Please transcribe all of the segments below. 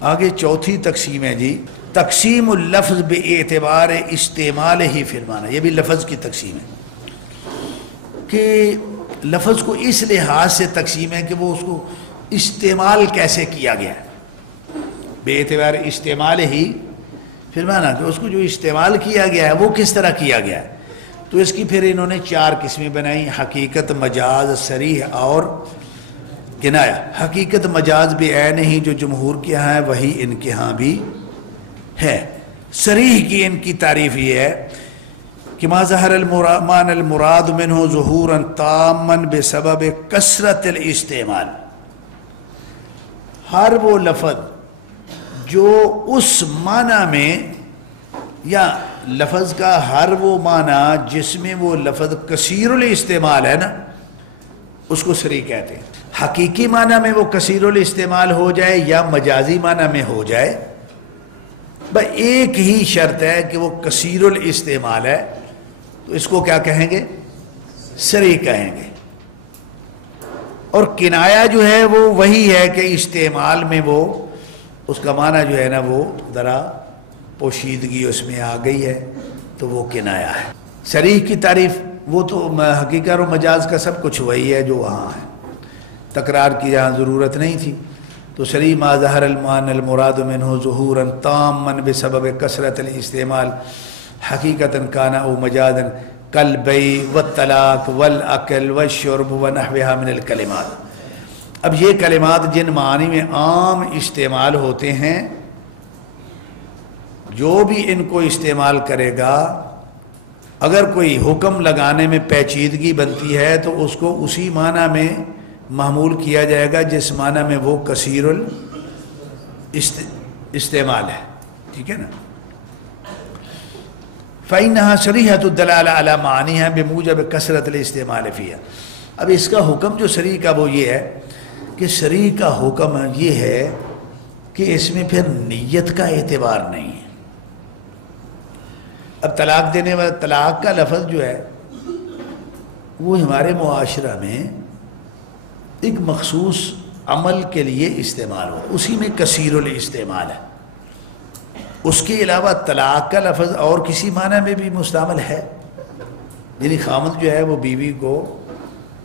آگے چوتھی تقسیم ہے جی، تقسیم اللفظ بے اعتبار استعمال ہی فی المعنی. یہ بھی لفظ کی تقسیم ہے کہ لفظ کو اس لحاظ سے تقسیم ہے کہ وہ اس کو استعمال کیسے کیا گیا ہے. بے اعتبار استعمال ہی فی المعنی کہ اس کو جو استعمال کیا گیا ہے وہ کس طرح کیا گیا ہے. تو اس کی پھر انہوں نے 4 قسمیں بنائی: حقیقت، مجاز، صریح اور کنایا. حقیقت مجاز بھی عین ہی جو جمہور کے ہاں ہے وہی ان کے ہاں بھی ہے. صریح کی ان کی تعریف یہ ہے کہ ما ظہر المعنى المراد منه ظہورا تاما بسبب کثرت الاستعمال. ہر وہ لفظ جو اس معنی میں، یا لفظ کا ہر وہ معنی جس میں وہ لفظ کثیر الاستعمال ہے نا، اس کو صریح کہتے ہیں. حقیقی معنی میں وہ کثیر الاستعمال ہو جائے یا مجازی معنی میں ہو جائے، بس ایک ہی شرط ہے کہ وہ کثیر الاستعمال ہے، تو اس کو کیا کہیں گے؟ صریح کہیں گے. اور کنایا جو ہے وہ وہی ہے کہ استعمال میں وہ اس کا معنی جو ہے نا وہ ذرا پوشیدگی اس میں آ گئی ہے، تو وہ کنایا ہے. صریح کی تعریف وہ تو حقیقت و مجاز کا سب کچھ وہی ہے جو وہاں ہے، تکرار کی جہاں ضرورت نہیں تھی. تو صریح ما ظہر المعنى المراد منه ظہورا تاما بسبب کثرت الاستعمال حقیقتا کان او مجازا کالبیع والطلاق والاکل والشرب ونحوها من الکلمات. اب یہ کلمات جن معنی میں عام استعمال ہوتے ہیں، جو بھی ان کو استعمال کرے گا، اگر کوئی حکم لگانے میں پیچیدگی بنتی ہے تو اس کو اسی معنی میں محمول کیا جائے گا جس معنی میں وہ کثیر استعمال ہے. ٹھیک ہے نا؟ فَإِنَّهَا صَرِيحَةُ الدَّلَالَةِ عَلَى مَعَانِهَا بِمُوجَبِ كَثْرَةِ الاستعمال فِيهَا. اب اس کا حکم جو صریح کا وہ یہ ہے کہ صریح کا حکم یہ ہے کہ اس میں پھر نیت کا اعتبار نہیں ہے. اب طلاق دینے والا، طلاق کا لفظ جو ہے وہ ہمارے معاشرہ میں ایک مخصوص عمل کے لیے استعمال ہو، اسی میں کثیر الاستعمال ہے. اس کے علاوہ طلاق کا لفظ اور کسی معنی میں بھی مستعمل ہے. یعنی خامد جو ہے وہ بیوی کو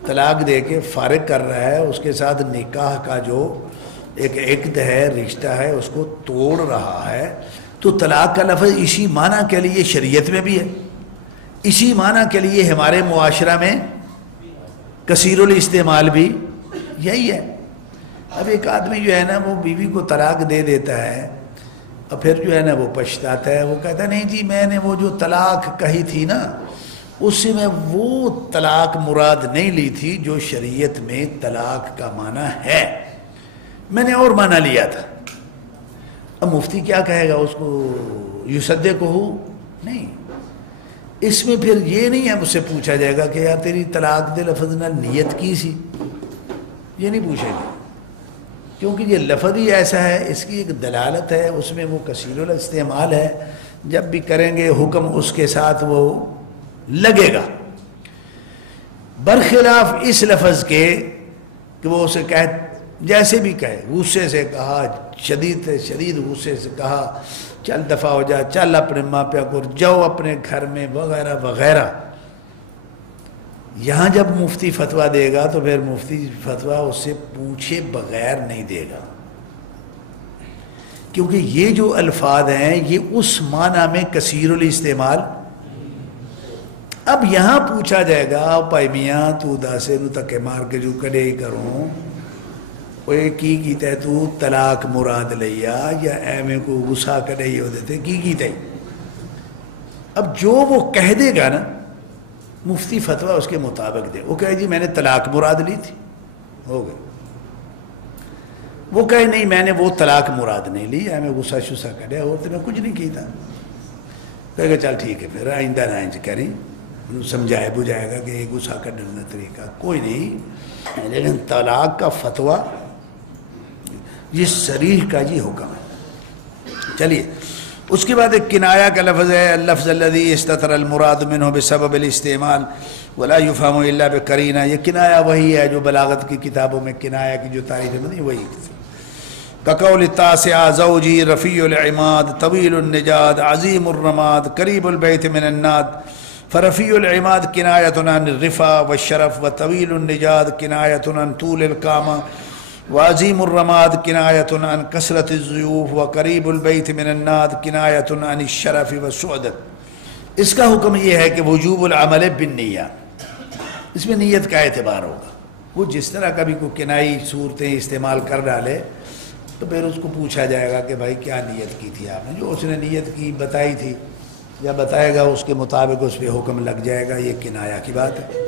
طلاق دے کے فارغ کر رہا ہے، اس کے ساتھ نکاح کا جو ایک عقد ہے، رشتہ ہے، اس کو توڑ رہا ہے. تو طلاق کا لفظ اسی معنی کے لیے شریعت میں بھی ہے، اسی معنی کے لیے ہمارے معاشرہ میں کثیر الاستعمال بھی یہی ہے. اب ایک آدمی جو ہے نا وہ بیوی کو طلاق دے دیتا ہے اور پھر جو ہے نا وہ پچھتاتا ہے، وہ کہتا ہے نہیں جی میں نے وہ جو طلاق کہی تھی نا اس سے میں وہ طلاق مراد نہیں لی تھی جو شریعت میں طلاق کا معنی ہے، میں نے اور معنی لیا تھا. اب مفتی کیا کہے گا اس کو؟ یصدقہ نہیں. اس میں پھر یہ نہیں ہے مجھ سے پوچھا جائے گا کہ یار تیری طلاق دے لفظ نہ نیت کی سی، یہ نہیں پوچھے گا، کیونکہ یہ لفظ ہی ایسا ہے، اس کی ایک دلالت ہے، اس میں وہ کثیر الاستعمال ہے. جب بھی کریں گے حکم اس کے ساتھ وہ لگے گا. برخلاف اس لفظ کے کہ وہ اسے کہے، جیسے بھی کہے، غصے سے کہا، شدید شدید غصے سے کہا چل دفع ہو جا، چل اپنے ماں پہ کو جاؤ اپنے گھر میں وغیرہ وغیرہ. یہاں جب مفتی فتویٰ دے گا تو پھر مفتی فتویٰ اس سے پوچھے بغیر نہیں دے گا، کیونکہ یہ جو الفاظ ہیں یہ اس معنی میں کثیر الاستعمال. اب یہاں پوچھا جائے گا بھائی میاں تو داسے نو تکے مار کے جو کڑے ہی کروں وہ کی کیتا ہے، تو طلاق مراد لیا یا ایمے کو غصہ کڑے ہی ہو دیتے کی کیتا ہے. اب جو وہ کہہ دے گا نا مفتی فتویٰ اس کے مطابق دے. وہ کہے جی میں نے طلاق مراد لی تھی، ہو گئی. وہ کہے نہیں میں نے وہ طلاق مراد نہیں لی، ایمے غصہ شصہ کڑے اور تو میں کچھ نہیں کی تھا. کہے گا چل ٹھیک ہے پھر آئندہ نہ انج کریں، سمجھائے بجھائے گا کہ یہ غصہ کرنے کا طریقہ کوئی نہیں. لیکن طلاق کا فتویٰ یہ صریح کا جی حکم ہے. چلیے اس کے بعد ایک کنایا کا لفظ ہے، اللفظ الذي استتر المراد منه بسبب الاستعمال ولا يفهم الا بقرینہ. یہ کنایا وہی ہے جو بلاغت کی کتابوں میں کنایا کی جو تعریف ہے وہی. کقول التاسع زوجی رفیع العماد طویل النجاد عظیم الرماد قریب البیت من الناد فرفیع العماد کنایۃ عن الرفع والشرف وطویل النجاد کنایۃ عن طول القامہ وعظیم الرماد کنایۃ عن کثرت الضیوف وقریب البیت من الناد کنایۃ عن الشرف والسعدت۔ اس کا حکم یہ ہے کہ وجوب العمل بالنیہ، اس میں نیت کا اعتبار ہوگا۔ وہ جس طرح کبھی کوئی کنائی صورتیں استعمال کر ڈالے تو پھر اس کو پوچھا جائے گا کہ بھائی کیا نیت کی تھی آپ نے، جو اس نے نیت کی بتائی تھی یا بتائے گا اس کے مطابق اس پہ حکم لگ جائے گا، یہ کنایا کی بات ہے۔